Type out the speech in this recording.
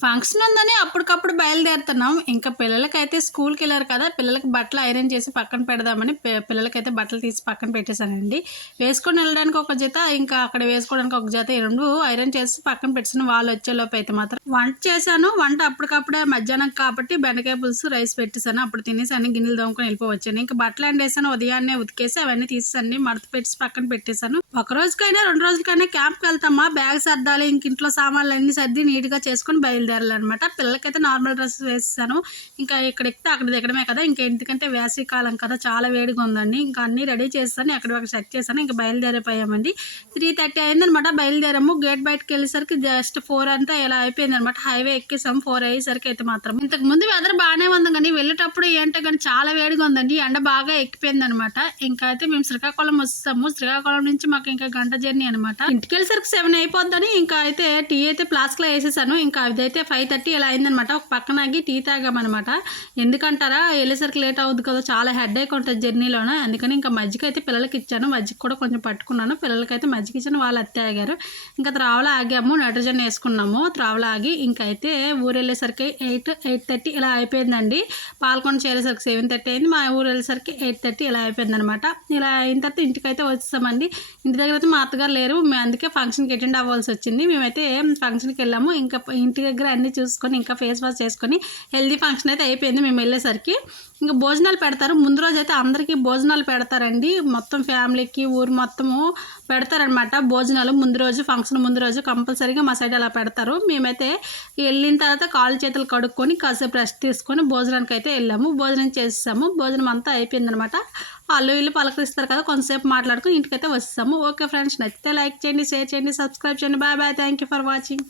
Function ఉందని అప్పటికప్పుడు బయలుదేరుతున్నాం. ఇంకా పిల్లలకైతే స్కూల్‌కెళ్లారు కదా! పిల్లలకి బట్టలు ఐరన్ చేసి పక్కన పెడదామని పిల్లలకైతే బట్టలు తీసి పక్కన పెట్టేసానండి. వేసుకొని వెళ్ళడానికి ఒక జత, ఇంకా అక్కడ వేసుకోవడానికి ఒక జత, ఈ 2 ఐరన్ చేసి పక్కన పెట్టేసాను. వాళ్ళొచ్చేలోపు అయితే మాత్రం వంట చేశాను. వంట అప్పటికప్పుడే మధ్యాహ్నం కాబట్టి బెండకాయ పులుసు, రైస్ పెట్టేసాను. అప్పుడు తినేసాను. గిన్నెలు తోముకొని వెళ్ళిపోవచ్చాను. ఇంకా బట్టలు ఎండేసాను. ఉదయాన్నే ఉతికేసి అవన్నీ తీసేసండి మడత పెట్టి పక్కన పెట్టేసాను. ఒక రోజుకైనా 2 రోజులకైనా క్యాంప్‌కెళ్తామా, బ్యాగ్ సర్దాలి, ఇంక ఇంట్లో సామాన్లన్నీ సర్ది నీట్‌గా చేసుకొని బయలుదేరాలనమాట. పిల్లలకైతే నార్మల్ డ్రెస్ వేసేసాను. ఇంకా ఇక్కడ ఎక్కితే అక్కడ దిగడమే కదా! ఇంకా ఎందుకంటే వేసవికాలం కదా! చాలా వేడిగా ఉందండి. ఇంకా అన్నీ రెడీ చేసేసాను. ఎక్కడివక్కడ సెట్ చేశాను. ఇంక బయలుదేరిపోయామండి. 3:30 అయిందనమాట. బయలుదేరాము. గేట్ బయటకెళ్ళేసరికి జస్ట్ 4 అంతా ఇలా అయిపోయిందనమాట. హైవే ఎక్కేసాము. 4 అయ్యేసరికి అయితే మాత్రం ఇంతకుముందు వెదర్ బాగానే ఉంది కానీ వెళ్ళేటప్పుడు ఏంటో కానీ చాలా వేడిగా ఉందండి. ఎండ బాగా ఎక్కిపోయిందనమాట. ఇంకా అయితే మేము శ్రీకాకుళం వచ్చేసాము. శ్రీకాకుళం నుంచి మాకు ఇంకా గంట జర్నీ అనమాట. ఇంటికెళ్ళేసరికి 7 అయిపోద్దని ఇంకా అయితే టీ అయితే ఫ్లాస్క్‌లో వేసేసాను. ఇంకా అదైతే 5:30 ఇలా అయిందనమాట. ఒక పక్కన ఆగి టీ తాగామనమాట. ఎందుకంటారా, వెళ్ళేసరికి లేట్ అవుద్ది కదా, చాలా హెడేక్ ఉంటుంది జర్నీలోన. అందుకని ఇంకా మజ్జిగ అయితే పిల్లలకి ఇచ్చాను. మజ్జిగ కూడా కొంచెం పట్టుకున్నాను. పిల్లలకైతే మజ్జిగ ఇచ్చాను. వాళ్ళు అత్తే ఆగారు. ఇంకా త్రావలో ఆగాము. నైట్రోజన్ వేసుకున్నాము. త్రావలో ఆగి ఇంకైతే ఊరు వెళ్ళేసరికి 8:30 ఇలా అయిపోయిందండి. పాల్కొండ చేరేసరికి 7:30 అయింది. మా ఊరు వెళ్ళేసరికి 8:30 ఇలా అయిపోయిందనమాట. ఇలా అయిన తర్వాత ఇంటికైతే వచ్చేసామండి. ఇంటి దగ్గర అయితే మా అత్తగారు లేరు. మేము అందుకే ఫంక్షన్కి అటెండ్ అవ్వాల్సి వచ్చింది. మేమైతే ఫంక్షన్కి వెళ్ళాము. ఇంకా ఇంటి దగ్గర అన్నీ చూసుకొని ఇంకా ఫేస్ వాష్ చేసుకొని హెల్దీ ఫంక్షన్ అయితే అయిపోయింది మేము వెళ్ళేసరికి. ఇంకా భోజనాలు పెడతారు. ముందు రోజు అయితే అందరికీ భోజనాలు పెడతారండి. మొత్తం ఫ్యామిలీకి ఊరు మొత్తము పెడతారనమాట భోజనాలు. ముందు రోజు ఫంక్షన్ ముందు రోజు కంపల్సరీగా మా సైడ్ అలా పెడతారు. మేమైతే వెళ్ళిన తర్వాత కాళ్ళు చేతులు కడుక్కొని కాసేపు రెస్ట్ తీసుకొని భోజనానికి అయితే వెళ్ళాము. భోజనం చేసేసాము. భోజనం అంతా అయిపోయిందనమాట. వాళ్ళు వీళ్ళు పలకరిస్తారు కదా, కొంతసేపు మాట్లాడుకుని ఇంటికైతే వచ్చేసాము. ఓకే ఫ్రెండ్స్, నచ్చితే లైక్ చేయండి, షేర్ చేయండి, సబ్స్క్రైబ్ చేయండి. Bye bye. Thank you for watching.